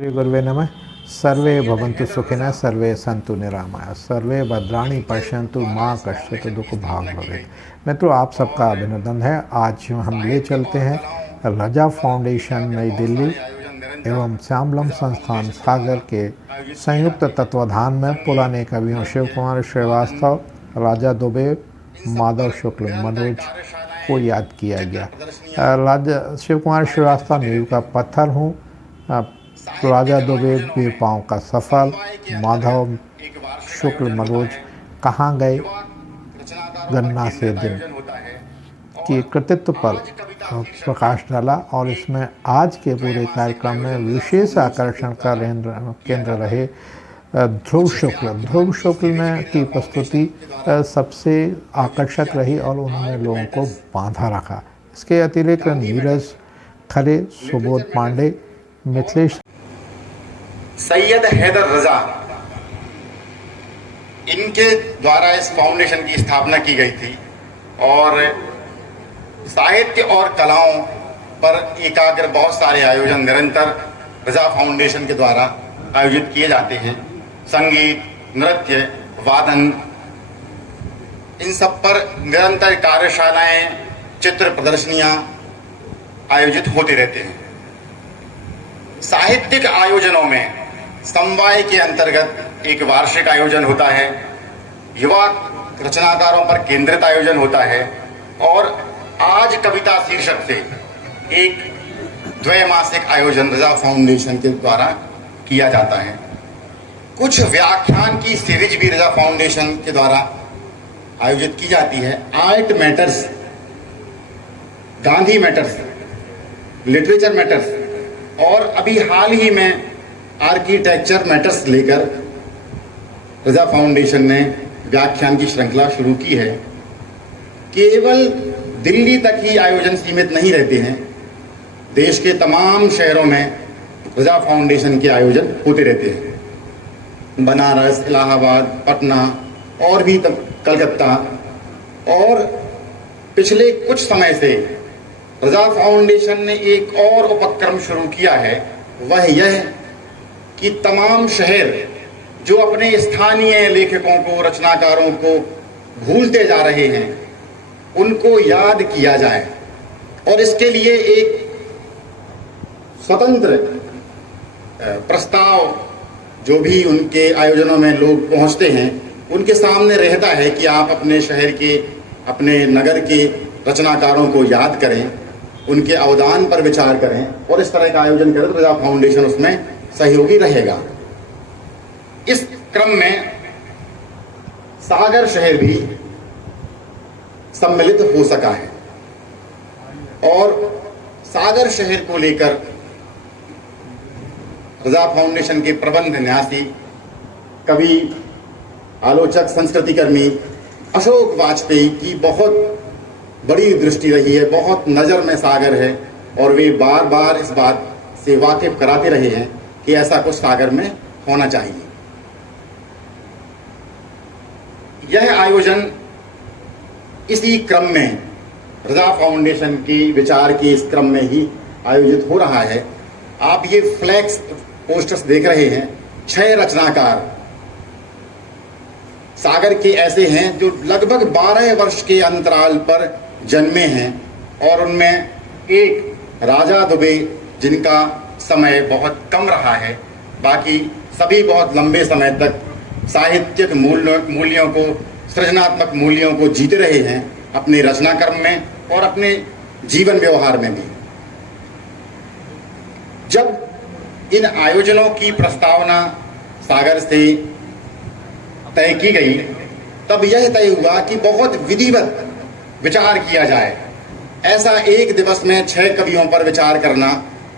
श्री गुरुवे नमः। सर्वे भवन्तु सुखिनः, सर्वे सन्तु निरामयाः, सर्वे भद्राणि पश्यन्तु माँ कश्चित् दुख भाग भवेत्। मित्रों, आप सबका अभिनंदन है। आज हम ले चलते हैं रजा फाउंडेशन नई दिल्ली एवं श्यामलम संस्थान सागर के संयुक्त तत्वाधान में पुराने कवियों शिव कुमार श्रीवास्तव, राजा दुबे, माधव शुक्ल, मनोज को याद किया गया। राजा शिव कुमार श्रीवास्तव नींव का पत्थर हूँ, राजा दुबे वीरपाओं का सफल, माधव शुक्ल मनोज कहाँ गए गन्ना से दिन की कृतित्व पर प्रकाश डाला। और इसमें आज के पूरे कार्यक्रम में विशेष आकर्षण का केंद्र रहे ध्रुव शुक्ल ने की प्रस्तुति सबसे आकर्षक रही और उन्होंने लोगों को बांधा रखा। इसके अतिरिक्त नीरज खरे, सुबोध पांडे, मिथिलेश, सैयद हैदर रजा, इनके द्वारा इस फाउंडेशन की स्थापना की गई थी और साहित्य और कलाओं पर एकाग्र बहुत सारे आयोजन निरंतर रजा फाउंडेशन के द्वारा आयोजित किए जाते हैं। संगीत, नृत्य, वादन, इन सब पर निरंतर कार्यशालाएं, चित्र प्रदर्शनियां आयोजित होते रहते हैं। साहित्यिक आयोजनों में समवाय के अंतर्गत एक वार्षिक आयोजन होता है, युवा रचनाकारों पर केंद्रित आयोजन होता है और आज कविता शीर्षक से एक द्वैमासिक आयोजन रजा फाउंडेशन के द्वारा किया जाता है। कुछ व्याख्यान की सीरीज भी रजा फाउंडेशन के द्वारा आयोजित की जाती है। Art matters, Gandhi matters, literature matters और अभी हाल ही में आर्किटेक्चर मैटर्स लेकर रजा फाउंडेशन ने व्याख्यान की श्रृंखला शुरू की है। केवल दिल्ली तक ही आयोजन सीमित नहीं रहते हैं, देश के तमाम शहरों में रजा फाउंडेशन के आयोजन होते रहते हैं। बनारस, इलाहाबाद, पटना और भी कलकत्ता। और पिछले कुछ समय से रजा फाउंडेशन ने एक और उपक्रम शुरू किया है, वह यह कि तमाम शहर जो अपने स्थानीय लेखकों को, रचनाकारों को भूलते जा रहे हैं, उनको याद किया जाए और इसके लिए एक स्वतंत्र प्रस्ताव जो भी उनके आयोजनों में लोग पहुंचते हैं उनके सामने रहता है कि आप अपने शहर के, अपने नगर के रचनाकारों को याद करें, उनके अवदान पर विचार करें और इस तरह का आयोजन करें तो रजा फाउंडेशन उसमें सहयोगी रहेगा। इस क्रम में सागर शहर भी सम्मिलित हो सका है और सागर शहर को लेकर रजा फाउंडेशन के प्रबंध न्यासी, कवि, आलोचक, संस्कृति कर्मी अशोक वाजपेयी की बहुत बड़ी दृष्टि रही है, बहुत नजर में सागर है और वे बार बार इस बात से वाकिफ कराते रहे हैं कि ऐसा कुछ सागर में होना चाहिए। यह आयोजन इसी क्रम में, रजा फाउंडेशन की विचार के इस क्रम में ही आयोजित हो रहा है। आप ये फ्लैक्स पोस्टर्स देख रहे हैं। 6 रचनाकार सागर के ऐसे हैं जो लगभग 12 वर्ष के अंतराल पर जन्मे हैं और उनमें एक राजा दुबे, जिनका समय बहुत कम रहा है, बाकी सभी बहुत लंबे समय तक साहित्यिक मूल्यों को, सृजनात्मक मूल्यों को जीते रहे हैं अपने रचना कर्म में और अपने जीवन व्यवहार में भी। जब इन आयोजनों की प्रस्तावना सागर से तय की गई तब यह तय हुआ कि बहुत विधिवत विचार किया जाए। ऐसा एक दिवस में 6 कवियों पर विचार करना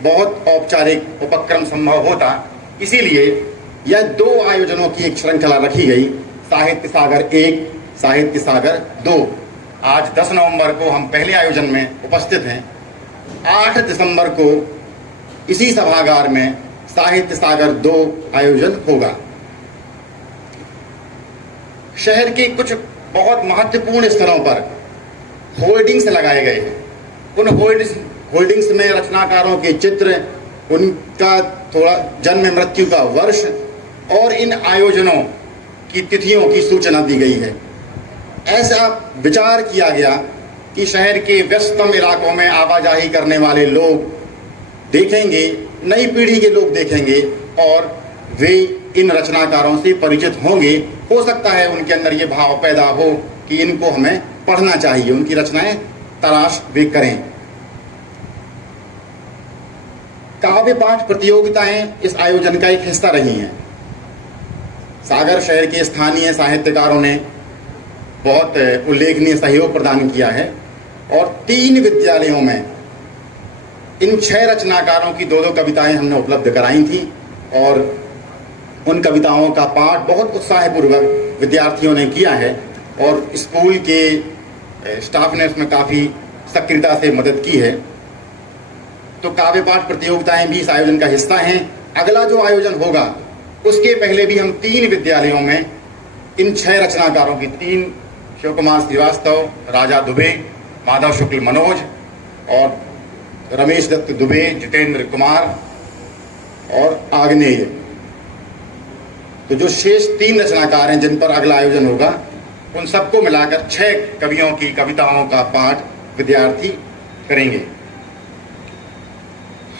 बहुत औपचारिक उपक्रम संभव होता, इसीलिए यह 2 आयोजनों की एक श्रृंखला रखी गई, साहित्य सागर 1, साहित्य सागर 2। आज 10 नवंबर को हम पहले आयोजन में उपस्थित हैं। 8 दिसंबर को इसी सभागार में साहित्य सागर 2 आयोजन होगा। शहर के कुछ बहुत महत्वपूर्ण स्थलों पर होर्डिंग्स लगाए गए हैं। उन होर्डिंग्स में रचनाकारों के चित्र, उनका थोड़ा जन्म मृत्यु का वर्ष और इन आयोजनों की तिथियों की सूचना दी गई है। ऐसा विचार किया गया कि शहर के व्यस्ततम इलाकों में आवाजाही करने वाले लोग देखेंगे, नई पीढ़ी के लोग देखेंगे और वे इन रचनाकारों से परिचित होंगे। हो सकता है उनके अंदर ये भाव पैदा हो कि इनको हमें पढ़ना चाहिए, उनकी रचनाएं तलाश वे करें। काव्य पाठ प्रतियोगिताएं इस आयोजन का एक हिस्सा रही हैं। सागर शहर के स्थानीय साहित्यकारों ने बहुत उल्लेखनीय सहयोग प्रदान किया है और 3 विद्यालयों में इन 6 रचनाकारों की 2-2 कविताएं हमने उपलब्ध कराई थी और उन कविताओं का पाठ बहुत उत्साहपूर्वक विद्यार्थियों ने किया है और स्कूल के स्टाफ ने उसमें काफ़ी सक्रियता से मदद की है। तो काव्य पाठ प्रतियोगिताएं भी इस आयोजन का हिस्सा हैं। अगला जो आयोजन होगा उसके पहले भी हम 3 विद्यालयों में इन 6 रचनाकारों की 3 शिव कुमार श्रीवास्तव, राजा दुबे, माधव शुक्ल मनोज और रमेश दत्त दुबे, जितेंद्र कुमार और आग्नेय, तो जो शेष 3 रचनाकार हैं जिन पर अगला आयोजन होगा उन सबको मिलाकर 6 कवियों की कविताओं का पाठ विद्यार्थी करेंगे।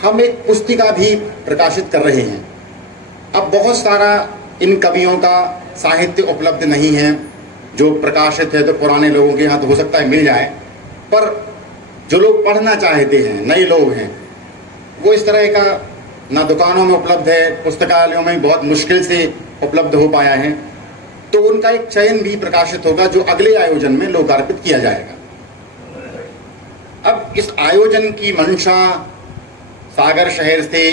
हम एक पुस्तिका भी प्रकाशित कर रहे हैं। अब बहुत सारा इन कवियों का साहित्य उपलब्ध नहीं है, जो प्रकाशित है तो पुराने लोगों के यहाँ तो हो सकता है मिल जाए, पर जो लोग पढ़ना चाहते हैं, नए लोग हैं, वो इस तरह का ना दुकानों में उपलब्ध है, पुस्तकालयों में बहुत मुश्किल से उपलब्ध हो पाया है, तो उनका एक चयन भी प्रकाशित होगा जो अगले आयोजन में लोकार्पित किया जाएगा। अब इस आयोजन की मंशा सागर शहर से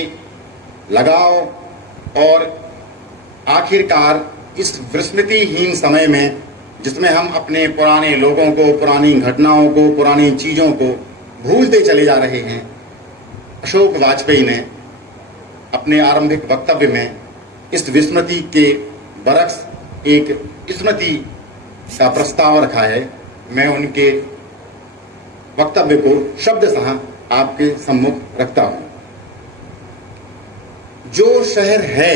लगाव और आखिरकार इस विस्मृतिहीन समय में जिसमें हम अपने पुराने लोगों को, पुरानी घटनाओं को, पुरानी चीज़ों को भूलते चले जा रहे हैं, अशोक वाजपेयी ने अपने आरंभिक वक्तव्य में इस विस्मृति के बरक्स एक स्मृति का प्रस्ताव रखा है। मैं उनके वक्तव्य को शब्दशः आपके सम्मुख रखता हूं। जो शहर है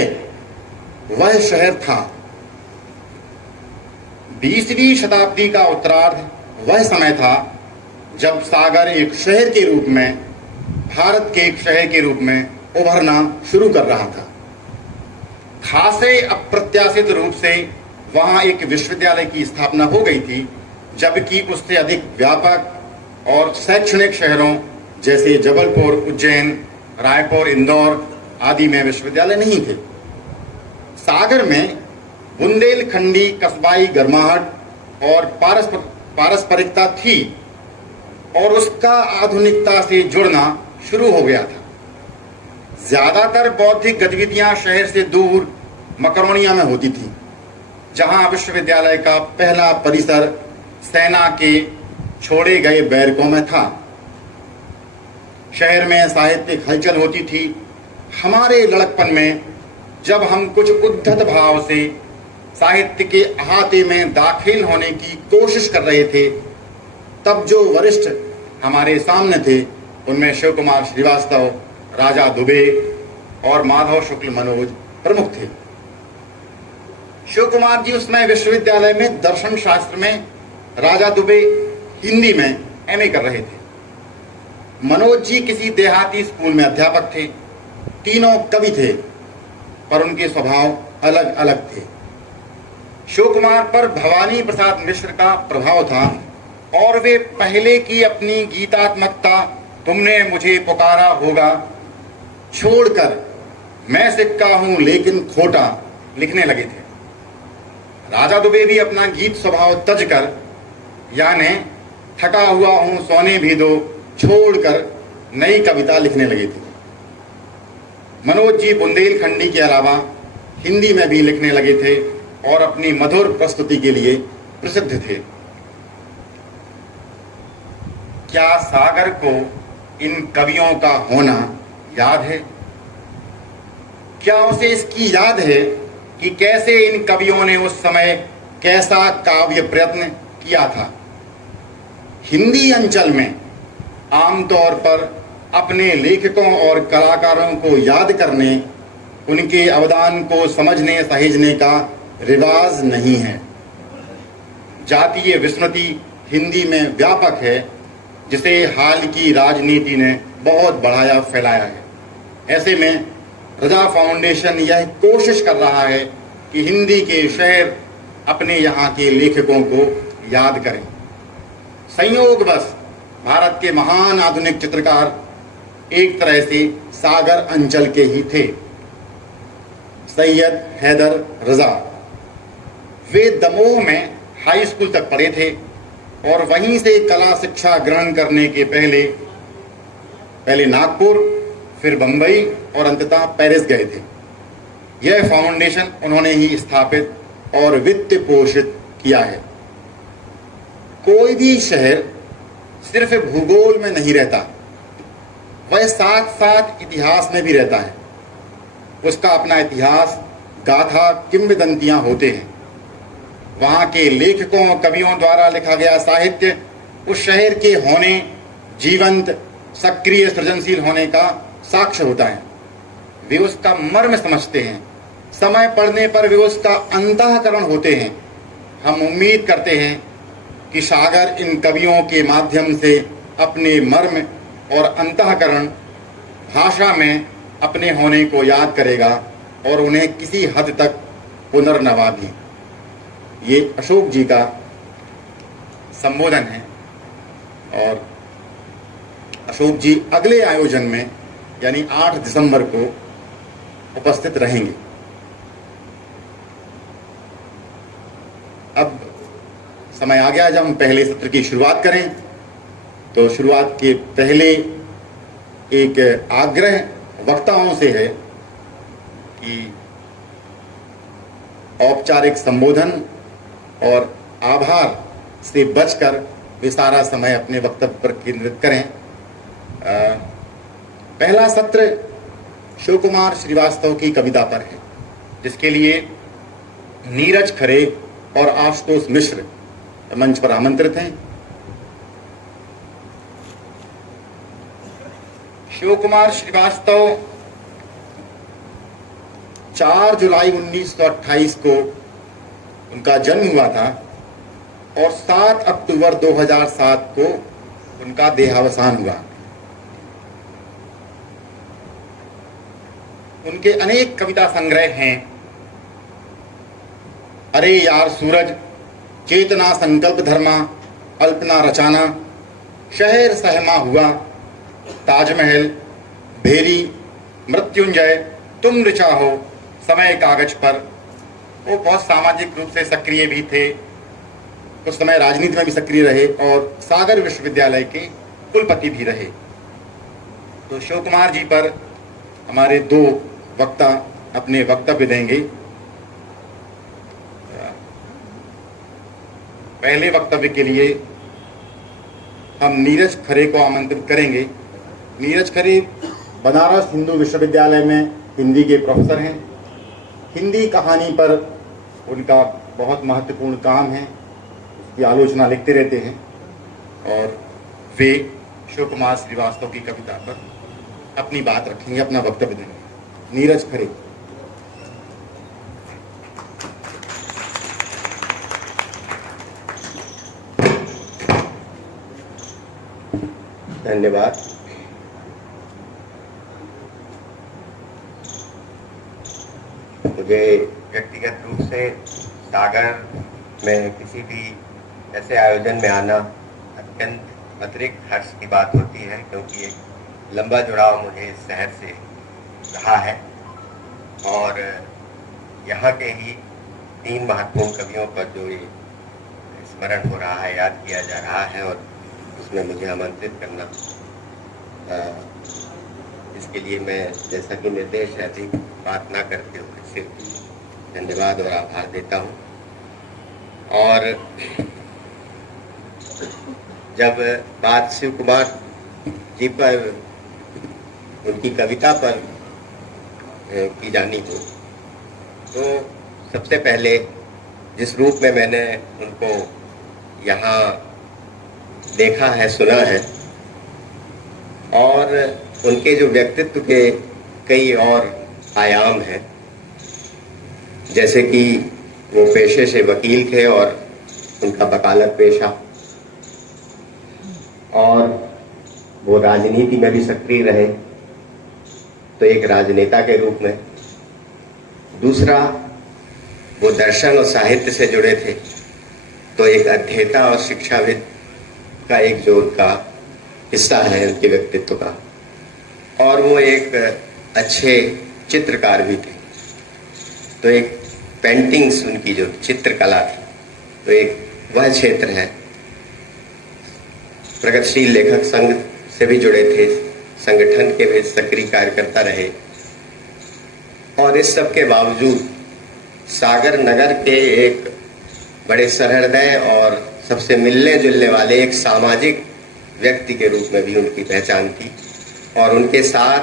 वह शहर था। 20वीं शताब्दी का उत्तरार्ध वह समय था जब सागर एक शहर के रूप में, भारत के एक शहर के रूप में उभरना शुरू कर रहा था। खासे अप्रत्याशित रूप से वहां एक विश्वविद्यालय की स्थापना हो गई थी, जबकि उससे अधिक व्यापक और शैक्षणिक शहरों जैसे जबलपुर, उज्जैन, रायपुर, इंदौर आदि में विश्वविद्यालय नहीं थे। सागर में बुंदेलखंडी कस्बाई गर्माहट और पारस्परिकता थी और उसका आधुनिकता से जुड़ना शुरू हो गया था। ज्यादातर बौद्धिक गतिविधियां शहर से दूर मकरोनिया में होती थी, जहां विश्वविद्यालय का पहला परिसर सेना के छोड़े गए बैरकों में था। शहर में साहित्यिक हलचल होती थी। हमारे लड़कपन में जब हम कुछ उद्धत भाव से साहित्य के अहाते में दाखिल होने की कोशिश कर रहे थे, तब जो वरिष्ठ हमारे सामने थे उनमें शिव कुमार श्रीवास्तव, राजा दुबे और माधव शुक्ल मनोज प्रमुख थे। शिव कुमार जी उस समय विश्वविद्यालय में दर्शन शास्त्र में, राजा दुबे हिंदी में एमए कर रहे थे। मनोज जी किसी देहाती स्कूल में अध्यापक थे। तीनों कवि थे, पर उनके स्वभाव अलग अलग थे। शिव कुमार पर भवानी प्रसाद मिश्र का प्रभाव था और वे पहले की अपनी गीतात्मकता तुमने मुझे पुकारा होगा छोड़कर मैं सिक्का हूं लेकिन खोटा लिखने लगे थे। राजा दुबे भी अपना गीत स्वभाव तज कर, यानी थका हुआ हूं सोने भी दो छोड़कर नई कविता लिखने लगे थे। मनोज जी बुंदेलखंडी के अलावा हिंदी में भी लिखने लगे थे और अपनी मधुर प्रस्तुति के लिए प्रसिद्ध थे। क्या सागर को इन कवियों का होना याद है? क्या उसे इसकी याद है कि कैसे इन कवियों ने उस समय कैसा काव्य प्रयत्न किया था? हिंदी अंचल में आमतौर पर अपने लेखकों और कलाकारों को याद करने, उनके अवदान को समझने सहेजने का रिवाज नहीं है। जातीय विस्मृति हिंदी में व्यापक है, जिसे हाल की राजनीति ने बहुत बढ़ाया फैलाया है। ऐसे में रजा फाउंडेशन यह कोशिश कर रहा है कि हिंदी के शहर अपने यहाँ के लेखकों को याद करें। संयोगवश भारत के महान आधुनिक चित्रकार एक तरह से सागर अंचल के ही थे, सैयद हैदर रजा। वे दमोह में हाई स्कूल तक पढ़े थे और वहीं से कला शिक्षा ग्रहण करने के पहले नागपुर, फिर बंबई और अंततः पेरिस गए थे। यह फाउंडेशन उन्होंने ही स्थापित और वित्त पोषित किया है। कोई भी शहर सिर्फ भूगोल में नहीं रहता, वह साथ साथ इतिहास में भी रहता है। उसका अपना इतिहास, गाथा, किंवदंतियां होते हैं। वहाँ के लेखकों कवियों द्वारा लिखा गया साहित्य उस शहर के होने, जीवंत, सक्रिय, सृजनशील होने का साक्ष्य होता है। वे उसका मर्म समझते हैं, समय पड़ने पर वे उसका अंतःकरण होते हैं। हम उम्मीद करते हैं कि सागर इन कवियों के माध्यम से अपने मर्म और अंतःकरण भाषा में अपने होने को याद करेगा और उन्हें किसी हद तक पुनर्नवा भी। ये अशोक जी का संबोधन है और अशोक जी अगले आयोजन में यानी 8 दिसंबर को उपस्थित रहेंगे। अब समय आ गया जब हम पहले सत्र की शुरुआत करें, तो शुरुआत के पहले एक आग्रह वक्ताओं से है कि औपचारिक संबोधन और आभार से बचकर वे सारा समय अपने वक्तव्य पर केंद्रित करें। पहला सत्र शिव कुमार श्रीवास्तव की कविता पर है, जिसके लिए नीरज खरे और आशुतोष मिश्र मंच पर आमंत्रित हैं। शिव कुमार श्रीवास्तव 4 जुलाई 1928 को उनका जन्म हुआ था और 7 अक्टूबर 2007 को उनका देहावसान हुआ। उनके अनेक कविता संग्रह हैं। अरे यार सूरज, चेतना संकल्प धर्मा, अल्पना रचाना, शहर सहमा हुआ, ताजमहल, भेरी, मृत्युंजय, तुम ऋचा हो, समय कागज पर। वो बहुत सामाजिक रूप से सक्रिय भी थे, उस समय राजनीति में भी सक्रिय रहे और सागर विश्वविद्यालय के कुलपति भी रहे। तो शिव कुमार जी पर हमारे 2 वक्ता अपने वक्तव्य देंगे। पहले वक्तव्य के लिए हम नीरज खरे को आमंत्रित करेंगे। नीरज खरे बनारस हिंदू विश्वविद्यालय में हिंदी के प्रोफेसर हैं। हिंदी कहानी पर उनका बहुत महत्वपूर्ण काम है, उसकी आलोचना लिखते रहते हैं और वे शिव कुमार श्रीवास्तव की कविता पर अपनी बात रखेंगे, अपना वक्तव्य देंगे। नीरज खरे। धन्यवाद। मुझे व्यक्तिगत रूप से सागर में किसी भी ऐसे आयोजन में आना अत्यंत अतिरिक्त हर्ष की बात होती है, क्योंकि एक लंबा जुड़ाव मुझे इस शहर से रहा है और यहाँ के ही 3 महत्वपूर्ण कवियों पर जो ये स्मरण हो रहा है, याद किया जा रहा है और उसमें मुझे आमंत्रित करना, इसके लिए मैं जैसा कि निर्देश है अधिक बात ना करते हुए सिर्फ धन्यवाद और आभार देता हूँ। और जब बात शिव कुमार जी पर, उनकी कविता पर की जानी हो, तो सबसे पहले जिस रूप में मैंने उनको यहाँ देखा है, सुना है, और उनके जो व्यक्तित्व के कई और आयाम हैं, जैसे कि वो पेशे से वकील थे और उनका वकालत पेशा, और वो राजनीति में भी सक्रिय रहे तो एक राजनेता के रूप में। दूसरा, वो दर्शन और साहित्य से जुड़े थे तो एक अध्येता और शिक्षाविद का एक जो उनका हिस्सा है उनके व्यक्तित्व का। और वो एक अच्छे चित्रकार भी थे, तो एक पेंटिंग्स उनकी जो चित्रकला थी तो एक वह क्षेत्र है। प्रगतिशील लेखक संघ से भी जुड़े थे, संगठन के भी सक्रिय कार्यकर्ता रहे। और इस सब के बावजूद सागर नगर के एक बड़े सहृदय और सबसे मिलने जुलने वाले एक सामाजिक व्यक्ति के रूप में भी उनकी पहचान थी। और उनके साथ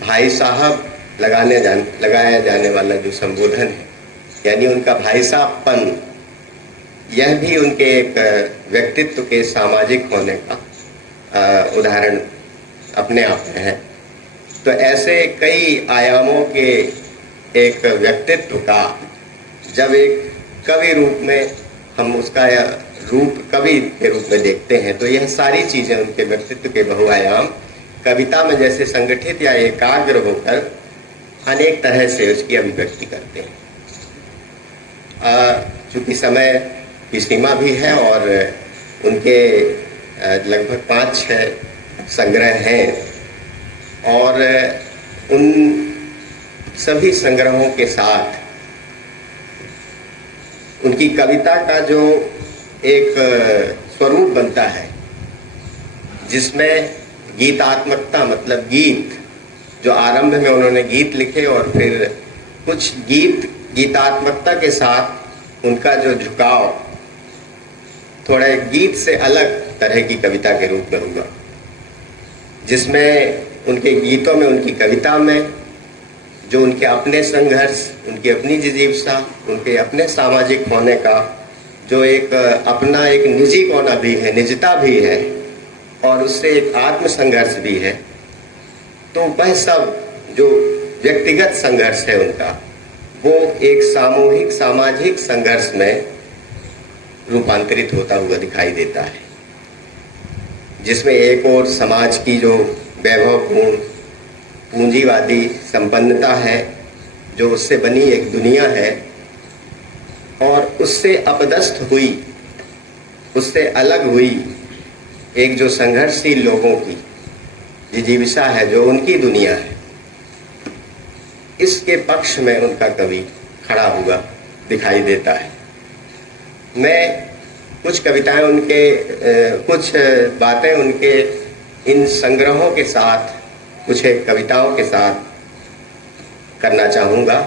भाई साहब लगाया जाने वाला जो संबोधन है, यानी उनका भाई साहबपन, यह भी उनके एक व्यक्तित्व के सामाजिक होने का उदाहरण अपने आप में है। तो ऐसे कई आयामों के एक व्यक्तित्व का जब एक कवि रूप में हम उसका रूप कवि के रूप में देखते हैं, तो यह सारी चीजें उनके व्यक्तित्व के बहुआयाम कविता में जैसे संगठित या एकाग्र होकर अनेक तरह से उसकी अभिव्यक्ति करते हैं। चूंकि समय की सीमा भी है और उनके लगभग 5-6 संग्रह हैं, और उन सभी संग्रहों के साथ उनकी कविता का जो एक स्वरूप बनता है जिसमें गीतात्मकता, मतलब गीत, जो आरंभ में उन्होंने गीत लिखे और फिर कुछ गीतात्मकता के साथ उनका जो झुकाव थोड़ा गीत से अलग तरह की कविता के रूप में हुआ, जिसमें उनके गीतों में, उनकी कविता में जो उनके अपने संघर्ष, उनकी अपनी जिजीविसा, उनके अपने सामाजिक होने का जो एक अपना एक निजी कोना भी है, निजता भी है, और उससे एक आत्म संघर्ष भी है। तो वह सब जो व्यक्तिगत संघर्ष है उनका, वो एक सामूहिक सामाजिक संघर्ष में रूपांतरित होता हुआ दिखाई देता है, जिसमें एक और समाज की जो वैभवपूर्ण पूंजीवादी संपन्नता है, जो उससे बनी एक दुनिया है, और उससे अपदस्थ हुई, उससे अलग हुई एक जो संघर्षशील लोगों की जिजीविसा है, जो उनकी दुनिया है, इसके पक्ष में उनका कवि खड़ा हुआ दिखाई देता है। मैं कुछ कविताएं उनके, कुछ बातें उनके इन संग्रहों के साथ, कुछ एक कविताओं के साथ करना चाहूँगा।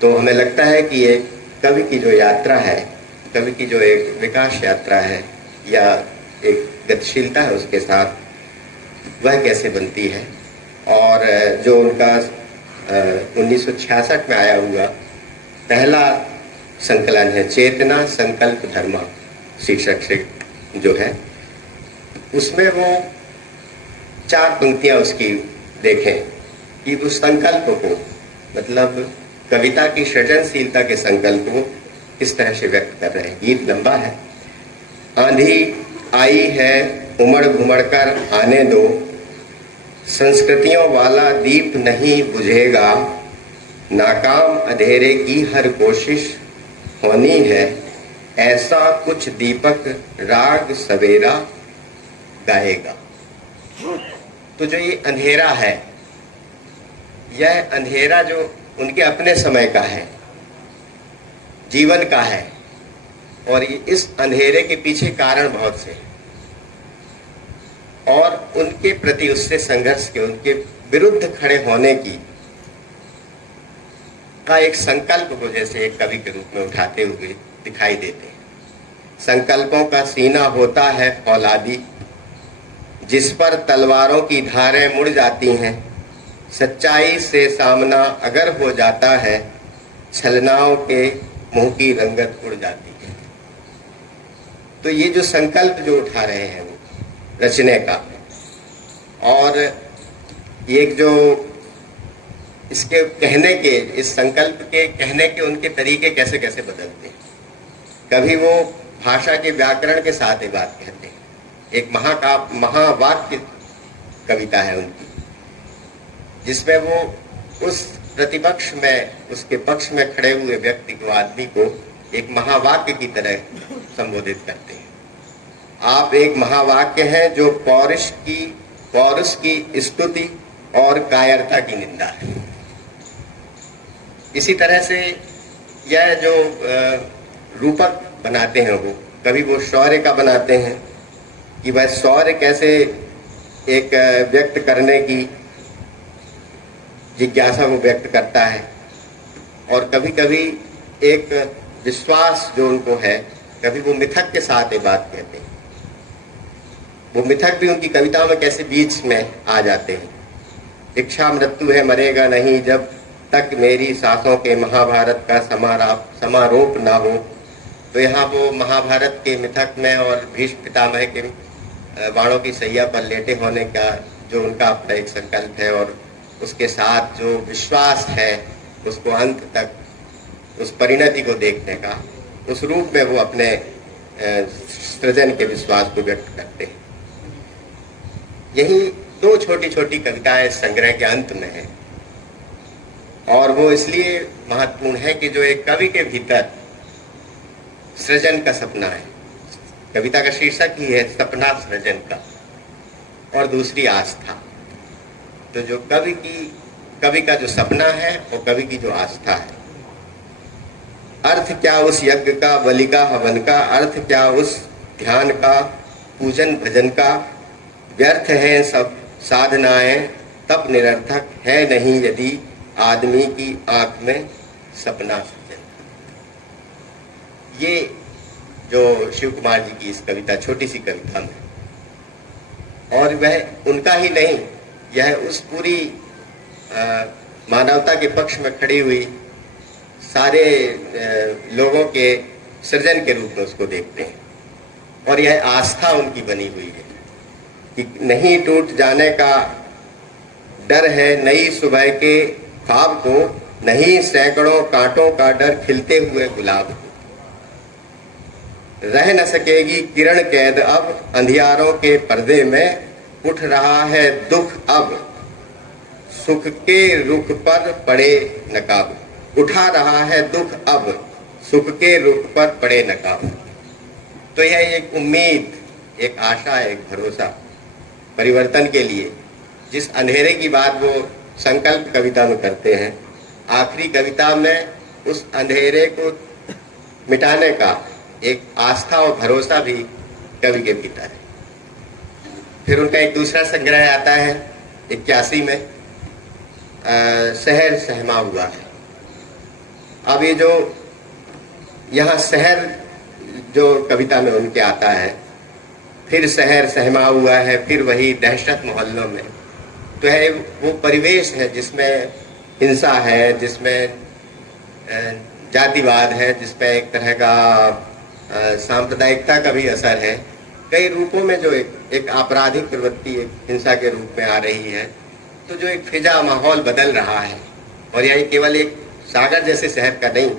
तो हमें लगता है कि एक कवि की जो यात्रा है, कवि की जो एक विकास यात्रा है या एक गतिशीलता है उसके साथ, वह कैसे बनती है। और जो उनका 1966 में आया हुआ पहला संकलन है, चेतना संकल्प धर्मा शीर्षक से जो है, उसमें वो 4 पंक्तियां उसकी देखें कि उस संकल्प को, मतलब कविता की सृजनशीलता के संकल्प को किस तरह से व्यक्त कर रहे हैं। गीत लंबा है। आंधी आई है उमड़ घुमड़ कर आने दो, संस्कृतियों वाला दीप नहीं बुझेगा, नाकाम अंधेरे की हर कोशिश होनी है, ऐसा कुछ दीपक राग सवेरा गाएगा। तो जो ये अंधेरा है, यह अंधेरा जो उनके अपने समय का है, जीवन का है, और इस अंधेरे के पीछे कारण बहुत से हैं, और उनके प्रति उससे संघर्ष के, उनके विरुद्ध खड़े होने की का एक संकल्प को जैसे एक कवि के रूप में उठाते हुए दिखाई देते हैं। संकल्पों का सीना होता है फौलादी, जिस पर तलवारों की धारें मुड़ जाती हैं, सच्चाई से सामना अगर हो जाता है, छलनाओं के मुंह की रंगत उड़ जाती है। तो ये जो संकल्प जो उठा रहे हैं वो रचने का, और ये जो इसके कहने के, इस संकल्प के कहने के उनके तरीके कैसे कैसे बदलते हैं। कभी वो भाषा के व्याकरण के साथ ये बात कहते हैं। एक महावाक्य कविता है उनकी, जिसमें वो उस प्रतिपक्ष में, उसके पक्ष में खड़े हुए व्यक्ति को, आदमी को एक महावाक्य की तरह संबोधित करते हैं। आप एक महावाक्य हैं जो पौरुष की स्तुति और कायरता की निंदा है। इसी तरह से यह जो रूपक बनाते हैं, वो कभी वो शौर्य का बनाते हैं कि वह शौर्य कैसे एक व्यक्त करने की जिज्ञासा को व्यक्त करता है, और कभी कभी एक विश्वास जो उनको है, कभी वो मिथक के साथ ये बात कहते हैं। वो मिथक भी उनकी कविताओं में कैसे बीच में आ जाते हैं। इच्छा मृत्यु है मरेगा नहीं, जब तक मेरी सांसों के महाभारत का समारोप ना हो। तो यहाँ वो महाभारत के मिथक में और भीष्म पितामह के बाणों की सैया पर लेटे होने का जो उनका अपना एक संकल्प है, और उसके साथ जो विश्वास है उसको अंत तक, उस परिणति को देखने का, उस रूप में वो अपने सृजन के विश्वास को व्यक्त करते हैं। यही दो छोटी छोटी कविताएं संग्रह के अंत में है, और वो इसलिए महत्वपूर्ण है कि जो एक कवि के भीतर सृजन का सपना है। कविता का शीर्षक ही है सपना सृजन का, और दूसरी आस्था। तो जो कवि का जो सपना है और कवि की जो आस्था है। अर्थ क्या उस यज्ञ का, बलि का, हवन का, अर्थ क्या उस ध्यान का, पूजन भजन का, व्यर्थ है सब साधनाएं, तप निरर्थक है नहीं यदि आदमी की आंख में सपना सृजन। ये जो शिव कुमार जी की इस कविता, छोटी सी कविता में, और वह उनका ही नहीं, यह उस पूरी मानवता के पक्ष में खड़ी हुई सारे लोगों के सृजन के रूप में उसको देखते हैं। और यह आस्था उनकी बनी हुई है कि नहीं टूट जाने का डर है नई सुबह के ख्वाब को, नहीं सैकड़ों कांटों का डर खिलते हुए गुलाब को। रह न सकेगी किरण कैद अब, अंधियारों के पर्दे में उठ रहा है दुख अब, सुख के रुख पर पड़े नकाब। उठा रहा है दुख अब, सुख के रुख पर पड़े नकाब। तो यह एक उम्मीद, एक आशा, एक भरोसा परिवर्तन के लिए, जिस अंधेरे की बात वो संकल्प कविता में करते हैं, आखिरी कविता में उस अंधेरे को मिटाने का एक आस्था और भरोसा भी कवि के भीतर है। फिर उनका एक दूसरा संग्रह आता है 81 में, शहर सहमा हुआ है। अब ये जो यहाँ शहर जो कविता में उनके आता है, फिर शहर सहमा हुआ है, फिर वही दहशत मोहल्लों में, तो है वो परिवेश है जिसमें हिंसा है, जिसमें जातिवाद है, जिसमें एक तरह का सांप्रदायिकता का भी असर है। कई रूपों में जो एक आपराधिक प्रवृत्ति एक हिंसा के रूप में आ रही है। तो जो एक फिजा माहौल बदल रहा है, और यह केवल एक सागर जैसे शहर का नहीं,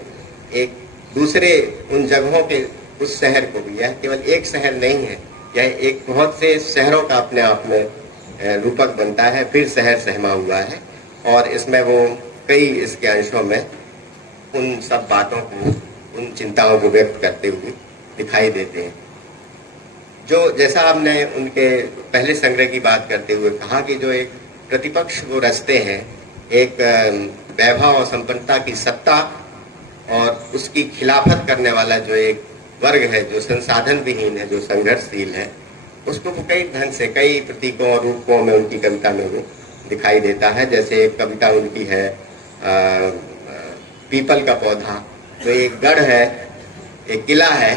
एक दूसरे उन जगहों के उस शहर को भी, यह केवल एक शहर नहीं है, यह एक बहुत से शहरों का अपने आप में रूपक बनता है। फिर शहर सहमा हुआ है, और इसमें वो कई इसके अंशों में उन सब बातों को, उन चिंताओं को व्यक्त करते हुए दिखाई देते हैं। जो जैसा आपने उनके पहले संग्रह की बात करते हुए कहा कि जो एक प्रतिपक्ष वो रचते हैं, एक वैभव और संपन्नता की सत्ता और उसकी खिलाफत करने वाला जो एक वर्ग है, जो संसाधन विहीन है, जो संघर्षशील है, उसको वो कई ढंग से, कई प्रतीकों और रूपों में उनकी कविता में वो दिखाई देता है। जैसे एक कविता उनकी है पीपल का पौधा, जो एक गढ़ है, एक किला है,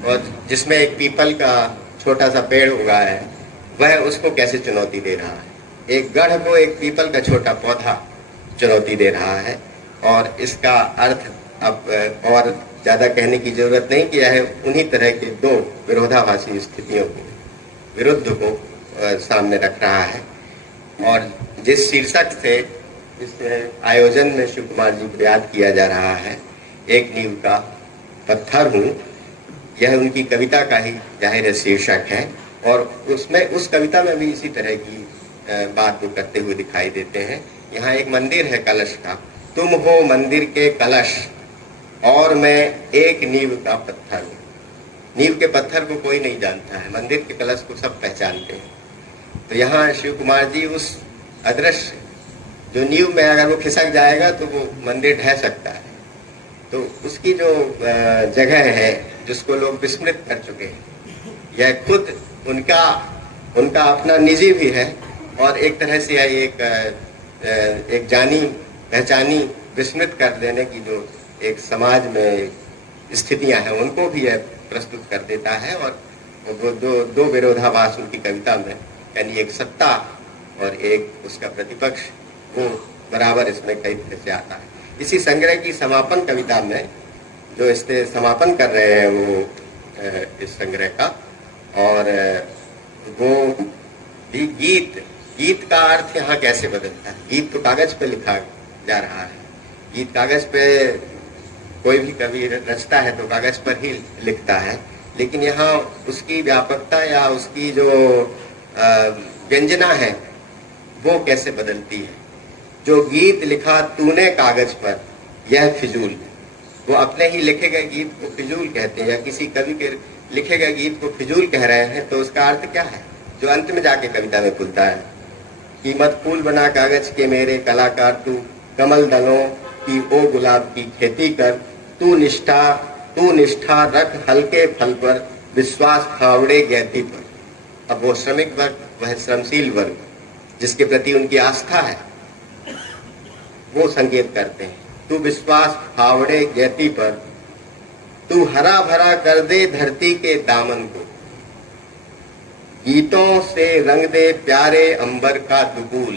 और जिसमें एक पीपल का छोटा सा पेड़ उगा है, वह उसको कैसे चुनौती दे रहा है। एक गढ़ को एक पीपल का छोटा पौधा चुनौती दे रहा है। और इसका अर्थ अब और ज़्यादा कहने की जरूरत नहीं कि यह उन्हीं तरह के दो विरोधाभासी स्थितियों को, विरुद्ध को सामने रख रहा है। और जिस शीर्षक से इस आयोजन में शिव कुमार जी को याद किया जा रहा है, एक नींव का पत्थर हूँ, यह उनकी कविता का ही जाहिर है शीर्षक है। और उसमें उस कविता में भी इसी तरह की बात वो करते हुए दिखाई देते हैं। यहाँ एक मंदिर है कलश का, तुम हो मंदिर के कलश और मैं एक नींव का पत्थर हूँ। नींव के पत्थर को कोई नहीं जानता है, मंदिर के कलश को सब पहचानते हैं। तो यहाँ शिव कुमार जी उस अदृश्य जो नींव में अगर वो खिसक जाएगा तो वो मंदिर ढह सकता है, तो उसकी जो जगह है जिसको लोग विस्मृत कर चुके हैं, यह खुद उनका अपना निजी भी है और एक तरह से एक जानी पहचानी विस्मृत कर देने की जो एक समाज में स्थितियां हैं उनको भी यह प्रस्तुत कर देता है। और वो दो विरोधाभास उनकी कविता में, यानी एक सत्ता और एक उसका प्रतिपक्ष, वो बराबर इसमें कई तरह से आता है। इसी संग्रह की समापन कविता में जो इससे समापन कर रहे हैं वो इस संग्रह का, और वो भी गीत का अर्थ यहाँ कैसे बदलता है। गीत तो कागज पे लिखा जा रहा है, गीत कागज पे कोई भी कवि रचता है तो कागज पर ही लिखता है, लेकिन यहाँ उसकी व्यापकता या उसकी जो व्यंजना है वो कैसे बदलती है। जो गीत लिखा तूने कागज पर यह फिजूल, वो अपने ही लिखे गए गीत को फिजूल कहते हैं, या किसी कवि के लिखे गए गीत को फिजूल कह रहे हैं, तो उसका अर्थ क्या है जो अंत में जाके कविता में खुलता है। कीमत फूल बना कागज के मेरे कलाकार तू, कमल दलों की ओ गुलाब की खेती कर, तू निष्ठा रख हल्के फल पर, विश्वास फावड़े गैती पर। अब वो श्रमिक वर्ग, वह श्रमशील वर्ग जिसके प्रति उनकी आस्था है, वो संकेत करते हैं, तू विश्वास फावड़े गैती पर, तू हरा भरा कर दे धरती के दामन को, गीतों से रंग दे प्यारे अंबर का दुगुल।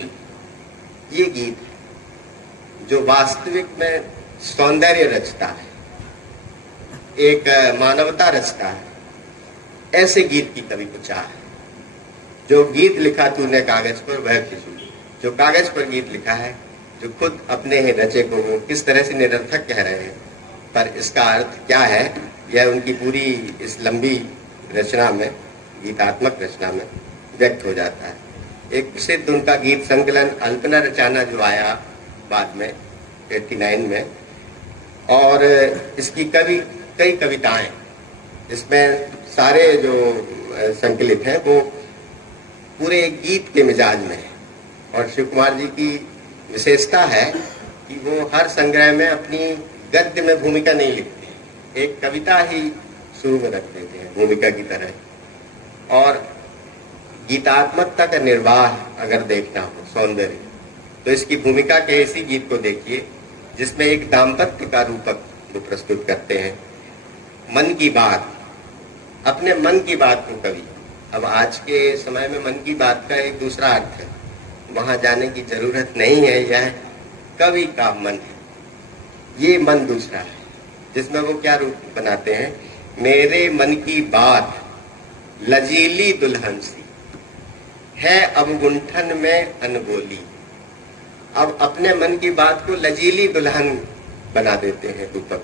ये गीत है जो वास्तविक में सौंदर्य रचता है, एक मानवता रचता है। ऐसे गीत की कवि को चाह है। जो गीत लिखा तूने कागज पर वह फिजूल, जो कागज पर गीत लिखा है, जो खुद अपने ही रचे को वो किस तरह से निरर्थक कह रहे हैं, पर इसका अर्थ क्या है यह उनकी पूरी इस लंबी रचना में, गीतात्मक रचना में व्यक्त हो जाता है। एक प्रसिद्ध उनका गीत संकलन अल्पना रचाना जो आया बाद में 89 में, और इसकी कई कविताएं इसमें सारे जो संकलित हैं वो पूरे गीत के मिजाज में है। और शिव कुमार जी की विशेषता है कि वो हर संग्रह में अपनी गद्य में भूमिका नहीं लिखते हैं, एक कविता ही शुरू में रख देते हैं भूमिका की तरह। और गीतात्मकता का निर्वाह अगर देखना हो सौंदर्य, तो इसकी भूमिका के इसी गीत को देखिए जिसमें एक दाम्पत्य का रूपक वो प्रस्तुत करते हैं। मन की बात, अपने मन की बात को कवि, अब आज के समय में मन की बात का एक दूसरा अर्थ है, वहां जाने की जरूरत नहीं है, यह कवि का मन है। ये मन दूसरा है जिसमें वो क्या रूप बनाते हैं, मेरे मन की बात लजीली दुल्हन सी है अब गुंठन में अनबोली। अब अपने मन की बात को लजीली दुल्हन बना देते हैं रूपक,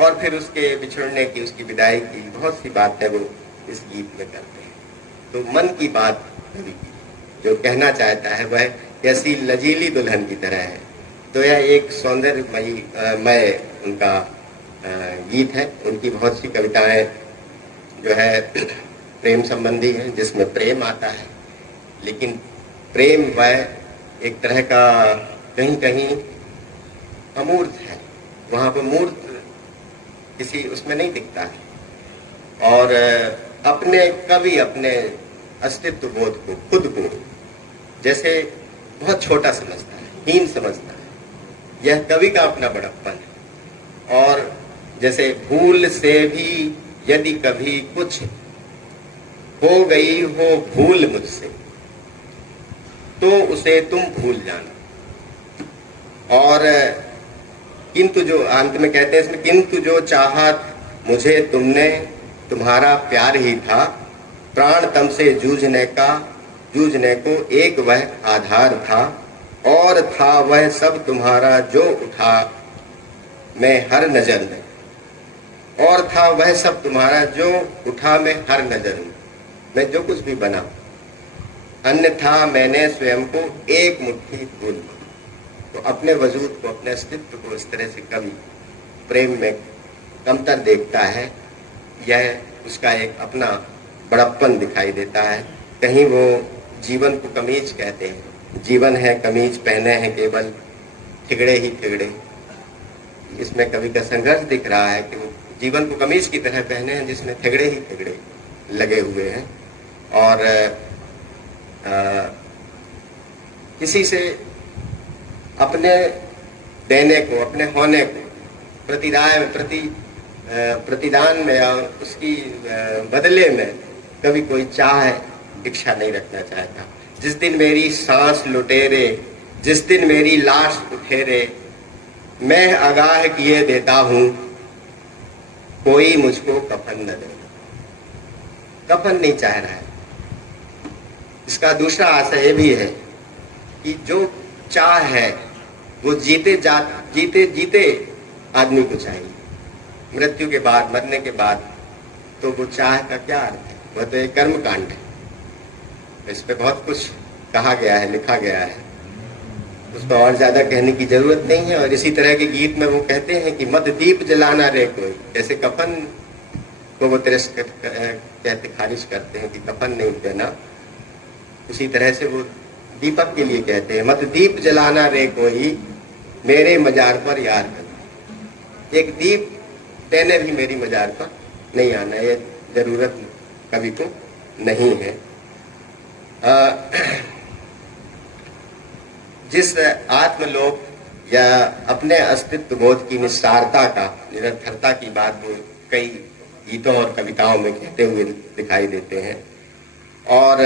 और फिर उसके बिछड़ने की, उसकी विदाई की बहुत सी बातें वो इस गीत में करते हैं। तो मन की बात कवि की जो कहना चाहता है वह कैसी लजीली दुल्हन की तरह है। तो यह एक सौंदर्यमय उनका गीत है। उनकी बहुत सी कविताएं जो है प्रेम संबंधी हैं, जिसमें प्रेम आता है, लेकिन प्रेम वह एक तरह का कहीं कहीं अमूर्त है, वहाँ पर मूर्त किसी उसमें नहीं दिखता है। और अपने कवि अपने अस्तित्व बोध को, खुद को जैसे बहुत छोटा समझता है, हीन समझता है। यह कवि का अपना बड़प्पन है। और जैसे भूल से भी यदि कभी कुछ हो गई हो भूल मुझसे, तो उसे तुम भूल जाना। और किंतु जो अंत में कहते हैं इसमें, किंतु जो चाहत मुझे तुमने तुम्हारा प्यार ही था, प्राण तम से जूझने का जूझने को एक वह आधार था, और था वह सब तुम्हारा जो उठा मैं हर नजर में, और था वह सब तुम्हारा जो उठा मैं हर नजर में। मैं जो कुछ भी बना, अन्यथा मैंने स्वयं को एक मुट्ठी भूल दी। तो अपने वजूद को, अपने अस्तित्व को इस तरह से कवि प्रेम में कमतर देखता है। यह उसका एक अपना बड़प्पन दिखाई देता है। कहीं वो जीवन को कमीज कहते हैं, जीवन है कमीज पहने हैं केवल ठिगड़े ही ठिगड़े। इसमें कवि का संघर्ष दिख रहा है कि वो जीवन को कमीज की तरह पहने हैं जिसमें ठिगड़े ही ठिगड़े लगे हुए हैं, और किसी से अपने देने को, अपने होने को प्रतिदान में या उसकी बदले में कभी कोई चाह इच्छा नहीं रखना चाहता। जिस दिन मेरी सांस लुटेरे, जिस दिन मेरी लाश उठेरे, मैं आगाह किए देता हूं कोई मुझको कफन न दे। कफन नहीं चाह रहा है। इसका दूसरा आशय ये भी है कि जो चाह है वो जीते जीते आदमी को चाहिए। मृत्यु के बाद, मरने के बाद तो वो चाह का क्या अर्थ है? वह तो एक कर्म कांड है। इस पे बहुत कुछ कहा गया है, लिखा गया है, उस पर और ज्यादा कहने की जरूरत नहीं है। और इसी तरह के गीत में वो कहते हैं कि मत दीप जलाना रे कोई, जैसे कफन को वो तिरस्कृत कहते, खारिज करते हैं कि कफन नहीं देना, उसी तरह से वो दीपक के लिए कहते हैं मत दीप जलाना रे कोई मेरे मजार पर यार कर। एक दीप देने भी मेरी मजार पर नहीं आना, ये जरूरत कभी को नहीं है। जिस आत्मलोक या अपने अस्तित्व बोध की निस्सारता का, निरर्थकता की बात वो कई गीतों और कविताओं में कहते हुए दिखाई देते हैं। और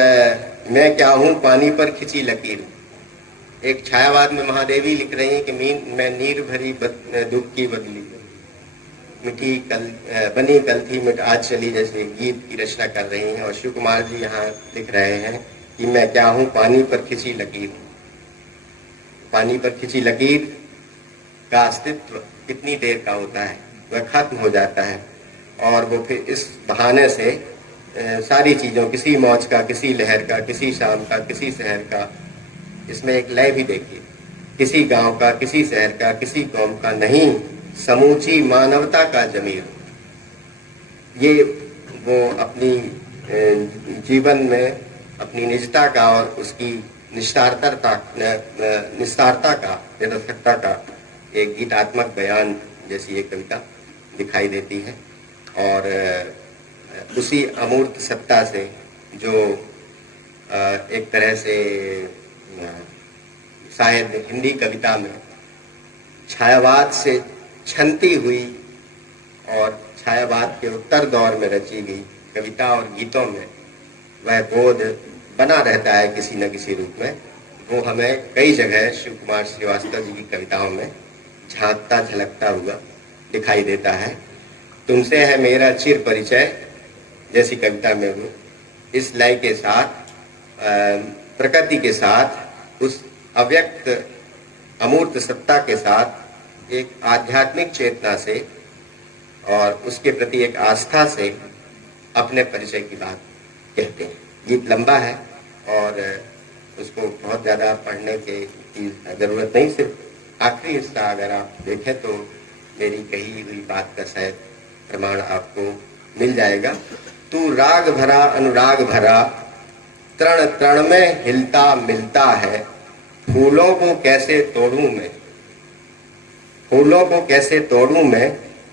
मैं क्या हूं पानी पर खिंची लकीर। एक छायावाद में महादेवी लिख रही हैं कि मैं नीर भरी दुख की बदली मिठी बनी कल थी मिट आज चली, जैसे गीत की रचना कर रही हैं। और शिव कुमार जी यहाँ लिख रहे हैं कि मैं क्या हूं पानी पर खिंची लकीर। पानी पर खिंची लकीर का अस्तित्व कितनी देर का होता है, वह खत्म हो जाता है। और वो फिर इस बहाने से सारी चीज़ों, किसी मौज का, किसी लहर का, किसी शाम का, किसी शहर का, इसमें एक लय भी देखिए, किसी गांव का, किसी शहर का, किसी कौम का नहीं, समूची मानवता का जमीर। ये वो अपनी जीवन में अपनी निजता का और उसकी निस्तारता का, निरर्थकता का एक गीतात्मक बयान जैसी एक कविता दिखाई देती है। और उसी अमूर्त सत्ता से जो एक तरह से शायद हिंदी कविता में छायावाद से छनती हुई और छायावाद के उत्तर दौर में रची गई कविता और गीतों में वह बोध बना रहता है किसी न किसी रूप में। वो हमें कई जगह शिव कुमार श्रीवास्तव जी की कविताओं में झांकता झलकता हुआ दिखाई देता है। तुमसे है मेरा चिर परिचय जैसी कविता में वो इस लय के साथ, प्रकृति के साथ, उस अव्यक्त अमूर्त सत्ता के साथ एक आध्यात्मिक चेतना से और उसके प्रति एक आस्था से अपने परिचय की बात कहते हैं। गीत लंबा है और उसको बहुत ज़्यादा पढ़ने की ज़रूरत नहीं, सिर्फ आखिरी हिस्सा अगर आप देखें तो मेरी कही हुई बात का शायद प्रमाण आपको मिल जाएगा। तू राग भरा अनुराग भरा तृण तृण में हिलता मिलता है, फूलों को कैसे तोड़ूं मैं, फूलों को कैसे तोड़ूं मैं,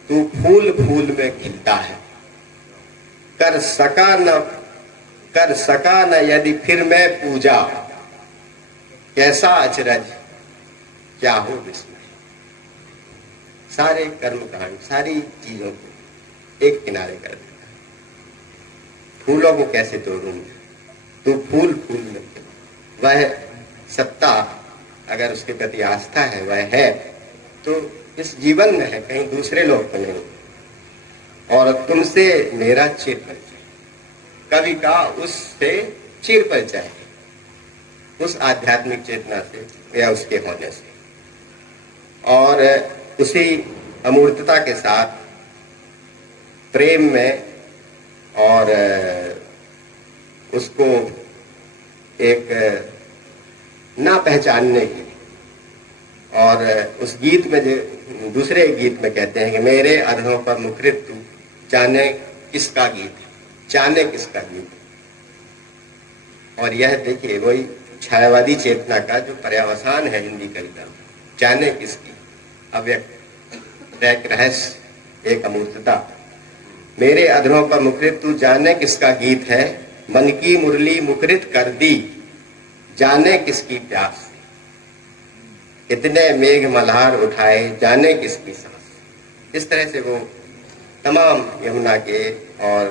तू फूल फूल में खिलता है। कर सका न यदि फिर मैं पूजा, कैसा अचरज क्या हो विस्मय। सारे कर्मकांड, सारी चीजों को एक किनारे कर देता है। फूलों को कैसे तोड़ूं मैं, तू फूल फूल में खिल। वह सत्ता अगर उसके प्रति आस्था है, वह है तो इस जीवन में है, कहीं दूसरे लोग तो नहीं। और तुमसे मेरा चिर परिचय, कवि का उससे चिर परिचय है। उस आध्यात्मिक चेतना से या उसके होने से, और उसी अमूर्तता के साथ प्रेम में और उसको एक ना पहचानने की, और उस गीत में जो दूसरे गीत में कहते हैं कि मेरे अधरों पर मुखरित तू जाने किसका गीत है, जाने किसका गीत है। और यह देखिए वही छायावादी चेतना का जो पर्यावसान है हिंदी कविता में, जाने किसकी, अव्यक्त, एक रहस्य, एक अमूर्तता। मेरे अधरों पर मुखरित तू जाने किसका गीत है, मन की मुरली मुखरित कर दी जाने किसकी प्यास, इतने मेघ मल्हार उठाए जाने किसकी सांस। इस तरह से वो तमाम यमुना के और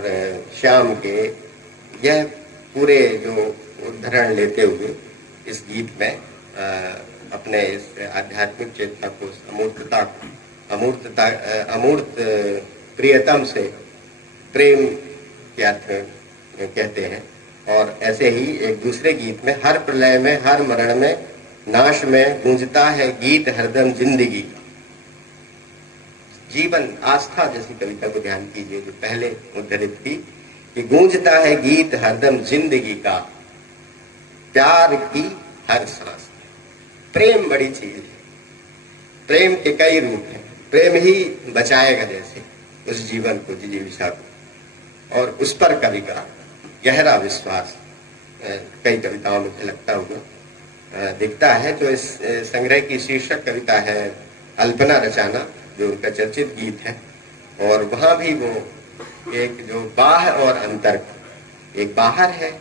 श्याम के यह पूरे जो उदाहरण लेते हुए इस गीत में अपने इस आध्यात्मिक चेतना को, अमूर्तता को, अमूर्त प्रियतम से प्रेम के अर्थ में कहते हैं। और ऐसे ही एक दूसरे गीत में, हर प्रलय में हर मरण में नाश में गूंजता है गीत हरदम जिंदगी का। जीवन आस्था जैसी कविता को ध्यान कीजिए जो पहले उद्धृत थी, कि गूंजता है गीत हरदम जिंदगी का, प्यार की हर सांस। प्रेम बड़ी चीज है, प्रेम के कई रूप हैं, प्रेम ही बचाएगा जैसे उस जीवन को, जिजीविषा को। और उस पर कवि का गहरा विश्वास कई कविताओं में झलकता हुआ दिखता है। जो इस संग्रह की शीर्षक कविता है अल्पना रचाना, जो उनका चर्चित गीत है, और वहां भी वो एक जो बाह और अंतर, एक बाहर है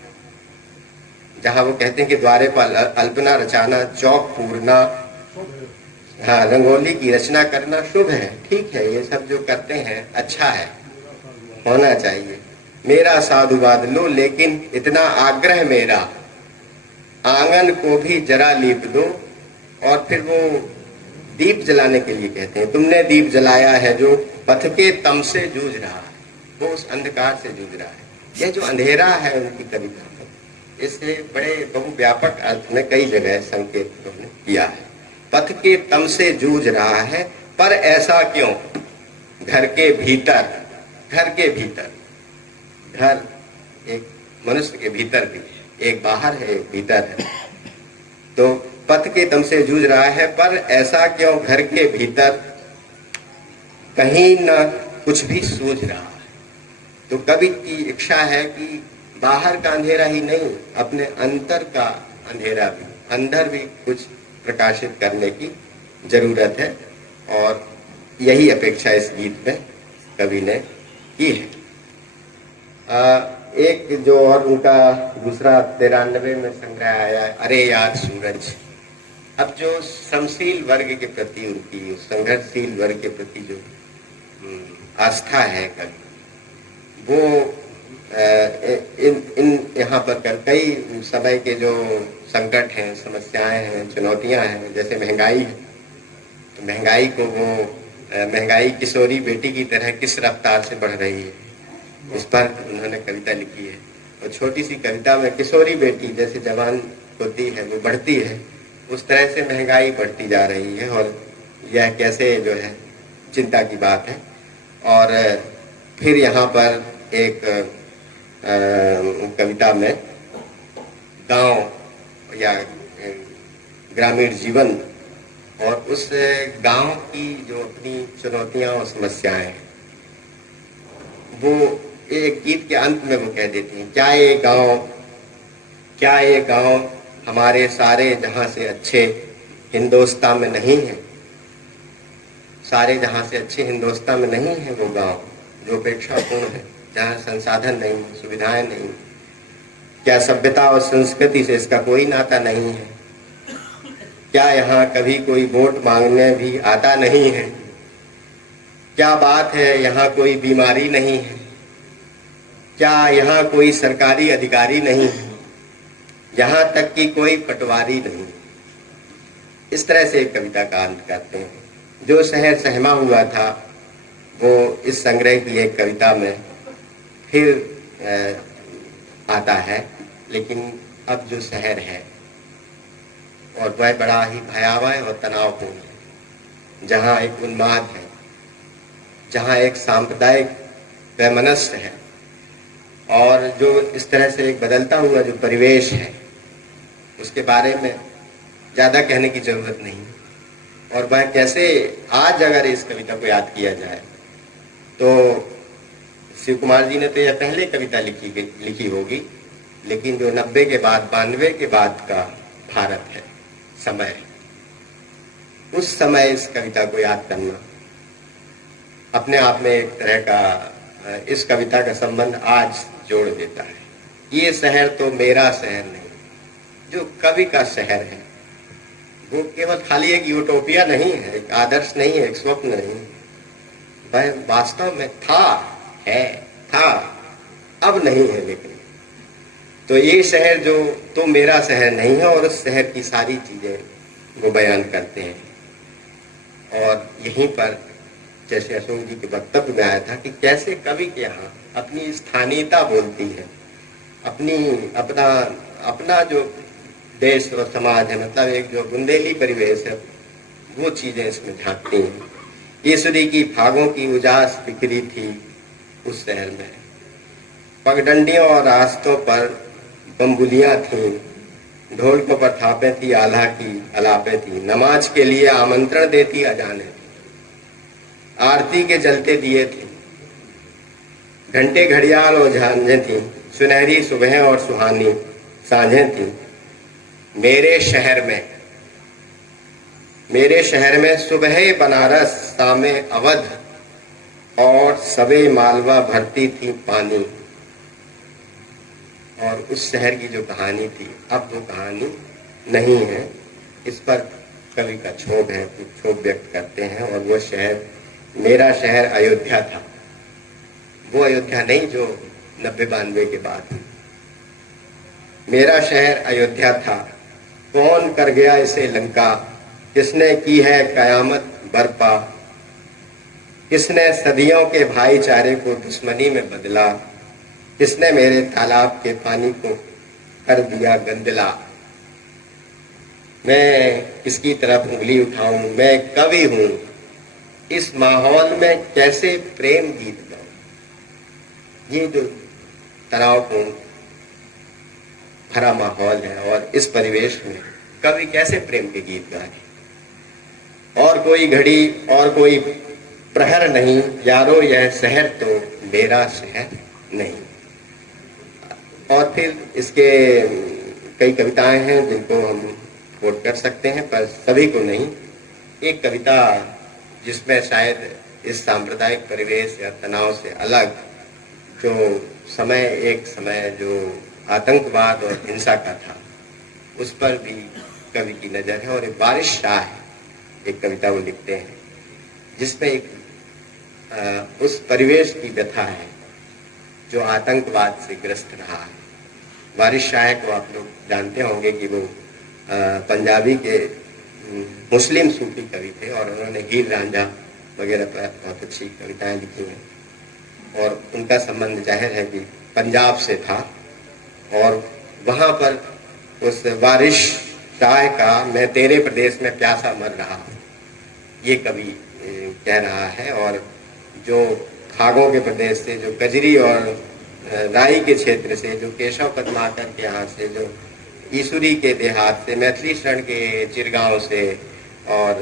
जहां वो कहते हैं कि द्वारे पर अल्पना रचाना, चौक पूरना, हाँ, रंगोली की रचना करना शुभ है, ठीक है, ये सब जो करते हैं अच्छा है, होना चाहिए। मेरा साधुवाद लो लेकिन इतना आग्रह मेरा, आंगन को भी जरा लीप दो। और फिर वो दीप जलाने के लिए कहते हैं, तुमने दीप जलाया है जो पथ के तम से जूझ रहा है, वो उस अंधकार से जूझ रहा है। यह जो अंधेरा है उनकी कविता में, इससे बड़े बहुव्यापक अर्थ में कई जगह संकेत उन्होंने किया है। पथ के तम से जूझ रहा है, पर ऐसा क्यों, घर के भीतर, घर के भीतर, घर एक मनुष्य के भीतर भी है, एक बाहर है एक भीतर है। तो पथ के तम से जूझ रहा है, पर ऐसा क्यों घर के भीतर, कहीं न कुछ भी सूझ रहा है। तो कवि की इच्छा है कि बाहर का अंधेरा ही नहीं, अपने अंतर का अंधेरा भी, अंदर भी कुछ प्रकाशित करने की जरूरत है। और यही अपेक्षा इस गीत में कवि ने की है। एक जो और उनका दूसरा 93 में संग्रह आया है, अरे यार सूरज। अब जो श्रमशील वर्ग के प्रति उनकी, संघर्षशील वर्ग के प्रति जो आस्था है कवि, वो इन यहाँ पर कई समय के जो संकट हैं, समस्याएं हैं, चुनौतियां हैं, जैसे महंगाई है, तो महंगाई को वो महंगाई किशोरी बेटी की तरह किस रफ्तार से बढ़ रही है, इस पर उन्होंने कविता लिखी है। और छोटी सी कविता में किशोरी बेटी जैसे जवान होती है, वो बढ़ती है, उस तरह से महंगाई बढ़ती जा रही है, और यह कैसे जो है चिंता की बात है। और फिर यहाँ पर एक कविता में गांव या ग्रामीण जीवन और उस गांव की जो अपनी चुनौतियां और समस्याएं हैं, वो एक गीत के अंत में वो कह देती हैं, क्या ये गांव हमारे सारे जहां से अच्छे हिंदुस्तान में नहीं है, सारे जहां से अच्छे हिंदुस्तान में नहीं है वो गांव जो अपेक्षापूर्ण है, जहाँ संसाधन नहीं, सुविधाएं नहीं, क्या सभ्यता और संस्कृति से इसका कोई नाता नहीं है, क्या यहाँ कभी कोई वोट मांगने भी आता नहीं है, क्या बात है यहाँ कोई बीमारी नहीं है, क्या यहाँ कोई सरकारी अधिकारी नहीं है, यहाँ तक कि कोई पटवारी नहीं। इस तरह से एक कविता का अंत करते हैं। जो शहर सहमा हुआ था वो इस संग्रह की एक कविता में फिर आता है, लेकिन अब जो शहर है और वह बड़ा ही भयावह और तनावपूर्ण है, जहाँ एक उन्माद है, जहाँ एक सांप्रदायिक वैमनस्य है, और जो इस तरह से एक बदलता हुआ जो परिवेश है उसके बारे में ज़्यादा कहने की ज़रूरत नहीं। और वह कैसे आज अगर इस कविता को याद किया जाए तो शिव कुमार जी ने तो यह पहले कविता लिखी होगी, लेकिन जो 90 के बाद 92 के बाद का भारत है, समय, उस समय इस कविता को याद करना अपने आप में एक तरह का इस कविता का संबंध आज जोड़ देता है। ये शहर तो मेरा शहर नहीं, जो कवि का शहर है वो केवल खाली एक यूटोपिया नहीं है, एक आदर्श नहीं है, एक स्वप्न नहीं, वह वास्तव में था, अब नहीं है। लेकिन तो ये शहर जो तो मेरा शहर नहीं है, और उस शहर की सारी चीजें वो बयान करते हैं। और यहीं पर जैसे अशोक जी के वक्तव्य में आया था कि कैसे कवि के यहाँ अपनी स्थानीयता बोलती है, अपना जो देश और समाज है, मतलब एक जो बुंदेली परिवेश है, वो चीजें इसमें झांकती हैं। ईश्वरी की फागों की उजास बिखरी थी उस शहर में, पगडंडियों और रास्तों पर बम्बुलियां थीं, ढोलकों पर थापें थी, आल्हा की अलापें थी, नमाज के लिए आमंत्रण देती अजाने थी, आरती के जलते दिए थे, घंटे घड़ियाल और झांझें थी, सुनहरी सुबहें और सुहानी सांझें थी। मेरे शहर में सुबह बनारस, शामे अवध और सबे मालवा भरती थी पानी। और उस शहर की जो कहानी थी, अब वो कहानी नहीं है। इस पर कवि का क्षोभ है, क्षोभ व्यक्त करते हैं। और वो शहर, मेरा शहर अयोध्या था, वो अयोध्या नहीं जो 90-92 के बाद हुई। मेरा शहर अयोध्या था, कौन कर गया इसे लंका, किसने की है कयामत बरपा, किसने सदियों के भाईचारे को दुश्मनी में बदला, किसने मेरे तालाब के पानी को कर दिया गंदला। मैं किसकी तरफ उंगली उठाऊं, मैं कवि हूं, इस माहौल में कैसे प्रेम गीत गाऊं। ये जो तनावपूर्ण भरा माहौल है, और इस परिवेश में कवि कैसे प्रेम के गीत गाए। और कोई घड़ी और कोई प्रहर नहीं, यारो यह शहर तो मेरा शहर नहीं। और फिर इसके कई कविताएं हैं जिनको हम कोट कर सकते हैं, पर सभी को नहीं। एक कविता जिसमें शायद इस सांप्रदायिक परिवेश या तनाव से अलग जो समय, एक समय जो आतंकवाद और हिंसा का था, उस पर भी कवि की नज़र है। और एक बारिश शाह है, एक कविता वो लिखते हैं जिसमें एक उस परिवेश की व्यथा है जो आतंकवाद से ग्रस्त रहा है। बारिश शाह को आप लोग जानते होंगे कि वो पंजाबी के मुस्लिम सूफी कवि थे, और उन्होंने हीर रांझा वगैरह पर बहुत अच्छी कविताएं लिखी हैं। और उनका संबंध जाहिर है कि पंजाब से था। और वहाँ पर उस बारिश शाह का मैं तेरे प्रदेश में प्यासा मर रहा हूँ, ये कवि कह रहा है। और जो खागों के प्रदेश से, जो कजरी और राई के क्षेत्र से, जो केशव पद्माकर के यहाँ से, जो ईसुरी के देहात से, मैथिली शरण के चिरगांव से, और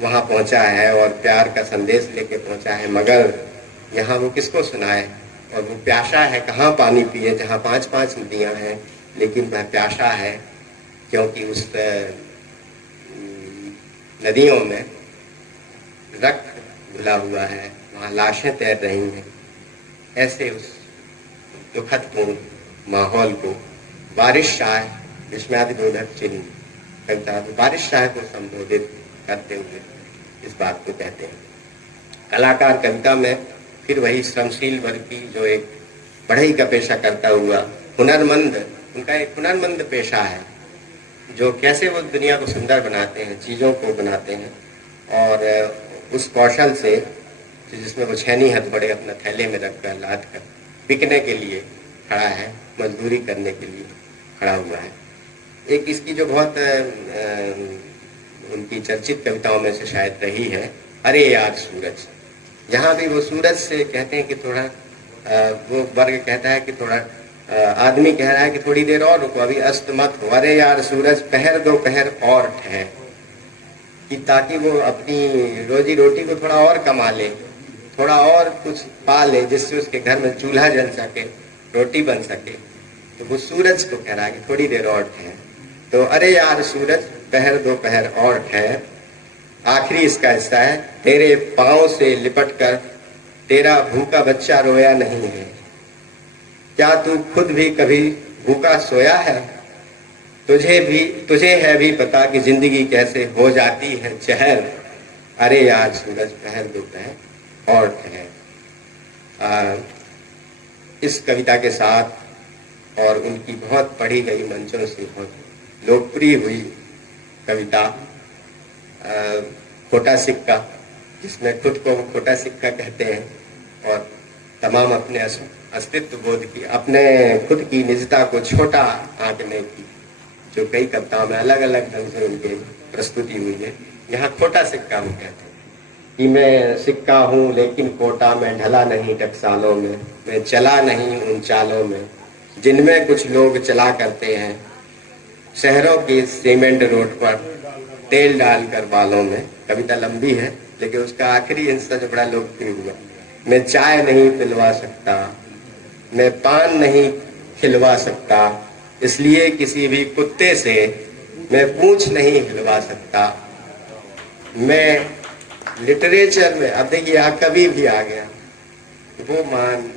वहाँ पहुँचा है और प्यार का संदेश लेके पहुँचा है, मगर यहाँ वो किसको सुनाए। और वो प्यासा है, कहाँ पानी पिए जहाँ 5-5 नदियाँ हैं, लेकिन वह प्यासा है क्योंकि उस नदियों में रक्त घुला हुआ है, वहाँ लाशें तैर रही हैं। ऐसे उस दुखदपूर्ण माहौल को बारिश शाह विस्मयादिबोधक चिन्ह कविता बारिश शाह को संबोधित करते हुए इस बात को कहते हैं। कलाकार कविता में फिर वही श्रमशील वर्ग की जो एक पढ़ाई का पेशा करता हुआ हुनरमंद, उनका एक हुनरमंद पेशा है, जो कैसे वो दुनिया को सुंदर बनाते हैं, चीज़ों को बनाते हैं। और उस कौशल से जिसमें वो छेनी हथौड़े अपना थैले में रखकर लाद कर बिकने के लिए खड़ा है, मजदूरी करने के लिए खड़ा हुआ है। एक इसकी जो बहुत उनकी चर्चित कविताओं में से शायद रही है, अरे यार सूरज। यहाँ भी वो सूरज से कहते हैं कि थोड़ा वो वर्ग कहता है कि थोड़ा आदमी कह रहा है कि थोड़ी देर और रुको, अभी अस्त मत हो, अरे यार सूरज पहर दो पहर और ठहर, कि ताकि वो अपनी रोजी रोटी को थोड़ा और कमा ले, थोड़ा और कुछ पा ले, जिससे उसके घर में चूल्हा जल सके, रोटी बन सके। तो वो सूरज को कह रहा है कि थोड़ी देर और ठहर। तो अरे यार सूरज पहर दो पहर और ठहर। आखिरी इसका हिस्सा है, तेरे पांव से लिपट कर तेरा भूखा बच्चा रोया नहीं है, क्या तू खुद भी कभी भूखा सोया है? तुझे है भी पता कि जिंदगी कैसे हो जाती है जहर, अरे यार सूरज पहर दो पहर और ठहर। इस कविता के साथ और उनकी बहुत पढ़ी गई मंचों से बहुत लोकप्रिय हुई कविता खोटा सिक्का, जिसमें खुद को खोटा सिक्का कहते हैं और तमाम अपने अस्तित्व बोध की, अपने खुद की निजता को छोटा आंकने की जो कई कविताओं में अलग अलग ढंग से उनकी प्रस्तुति हुई है। यहाँ खोटा सिक्का हम कहते हैं कि मैं सिक्का हूँ लेकिन कोटा में ढला नहीं टकसालों में, मैं चला नहीं उन चालों में जिनमें कुछ लोग चला करते हैं, शहरों की सीमेंट रोड पर तेल डालकर बालों में। कविता लंबी है लेकिन उसका आखिरी हिस्सा जो बड़ा लोकप्रिय हुआ, मैं चाय नहीं पिलवा सकता, मैं पान नहीं खिलवा सकता, इसलिए किसी भी कुत्ते से मैं पूंछ नहीं हिलवा सकता। मैं लिटरेचर में, अब देखिए यहाँ कवि भी आ गया, वो मान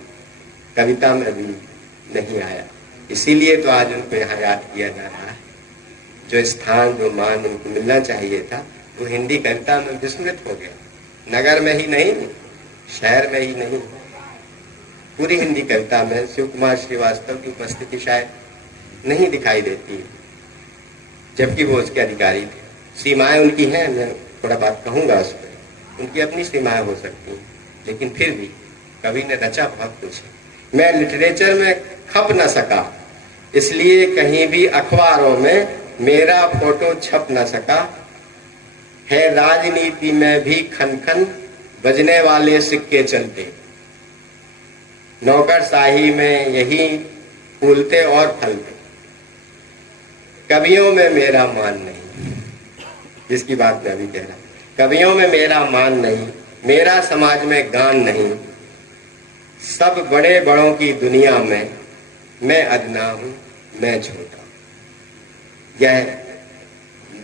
कविता में भी नहीं आया, इसीलिए तो आज उनको यहाँ याद किया जा रहा है। जो स्थान जो मान उनको मिलना चाहिए था वो हिंदी कविता में विस्मृत हो गया। नगर में ही नहीं, शहर में ही नहीं, पूरी हिंदी कविता में शिव कुमार श्रीवास्तव की उपस्थिति शायद नहीं दिखाई देती, जबकि वो उसके अधिकारी थे। सीमाएं उनकी हैं, मैं थोड़ा बात कहूंगा उस पर, उनकी अपनी सीमाएं हो सकती हैं, लेकिन फिर भी कवि ने रचा बहुत कुछ है। मैं लिटरेचर में खप न सका, इसलिए कहीं भी अखबारों में मेरा फोटो छप न सका, है राजनीति में भी खन खन बजने वाले सिक्के चलते, नौकरशाही में यही फूलते और फलते, कवियों में मेरा मान नहीं, जिसकी बात मैं अभी कह रहा हूं, कवियों में मेरा मान नहीं, मेरा समाज में गान नहीं, सब बड़े बड़ों की दुनिया में मैं अदना हूं, मैं छोटा। यह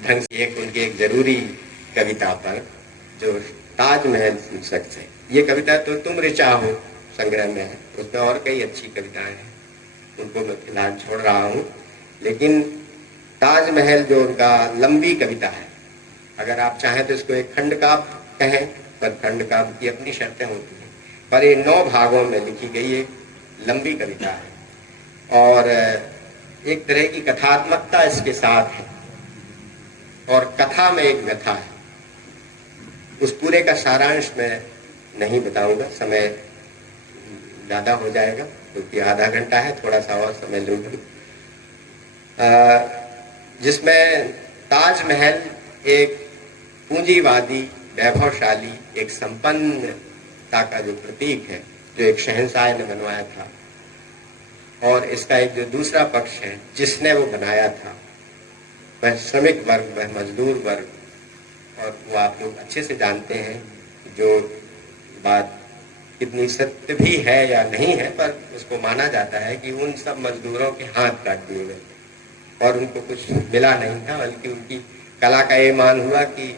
ढंग से उनकी एक जरूरी कविता पर जो ताजमहल शीर्षक से, ये कविता तो तुम ऋचा हो संग्रह में है, उसमें और कई अच्छी कविताएं हैं, उनको मैं फिलहाल छोड़ रहा हूँ। लेकिन ताजमहल जो उनका लंबी कविता है, अगर आप चाहें तो इसको एक खंड काव्य कहें, पर खंड काव्य की अपनी शर्तें होती हैं, पर ये 9 भागों में लिखी गई एक लंबी कविता है और एक तरह की कथात्मकता इसके साथ है और कथा में एक व्यथा है। उस पूरे का सारांश मैं नहीं बताऊंगा, समय ज्यादा हो जाएगा क्योंकि आधा घंटा है, थोड़ा सा और समय लूंगी। जिसमें ताजमहल एक पूंजीवादी, वैभवशाली, एक संपन्नता का जो प्रतीक है, जो एक शहंशाह ने बनवाया था, और इसका एक जो दूसरा पक्ष है जिसने वो बनाया था, वह श्रमिक वर्ग, वह मजदूर वर्ग। और वो आप लोग अच्छे से जानते हैं जो बात कितनी सत्य भी है या नहीं है, पर उसको माना जाता है कि उन सब मजदूरों के हाथ काट दिए गए और उनको कुछ मिला नहीं था, बल्कि उनकी कला का ये मान हुआ कि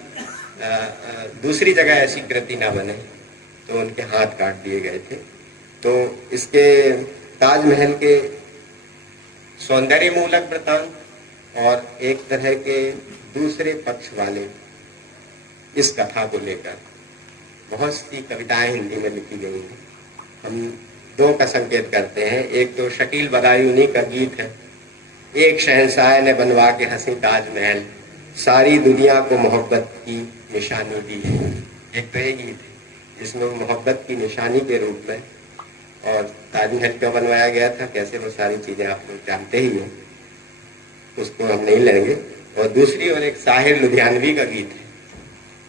दूसरी जगह ऐसी कृति ना बने, तो उनके हाथ काट दिए गए थे। तो इसके ताजमहल के सौंदर्य मूलक वृत्तांत और एक तरह के दूसरे पक्ष वाले इस कथा को लेकर बहुत सी कविताएं हिंदी में लिखी गई हैं। हम 2 का संकेत करते हैं, एक तो शकील बदायूनी का गीत है, एक शहंशाह ने बनवा के हंसी ताजमहल, सारी दुनिया को मोहब्बत की निशानी दी है। एक तो ये गीत है जिसमें वो मोहब्बत की निशानी के रूप में, और ताजमहल क्यों बनवाया गया था, कैसे, वो सारी चीजें आप लोग जानते ही हैं। उसको हम नहीं लेंगे। और दूसरी ओर एक साहिर लुधियानवी का गीत है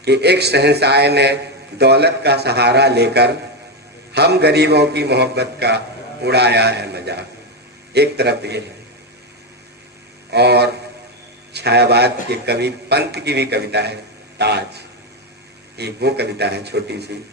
कि एक शहंशाह ने दौलत का सहारा लेकर हम गरीबों की मोहब्बत का उड़ाया है मजाक। एक तरफ ये है। और छायावाद के कवि पंत की भी कविता है ताज, एक वो कविता है छोटी सी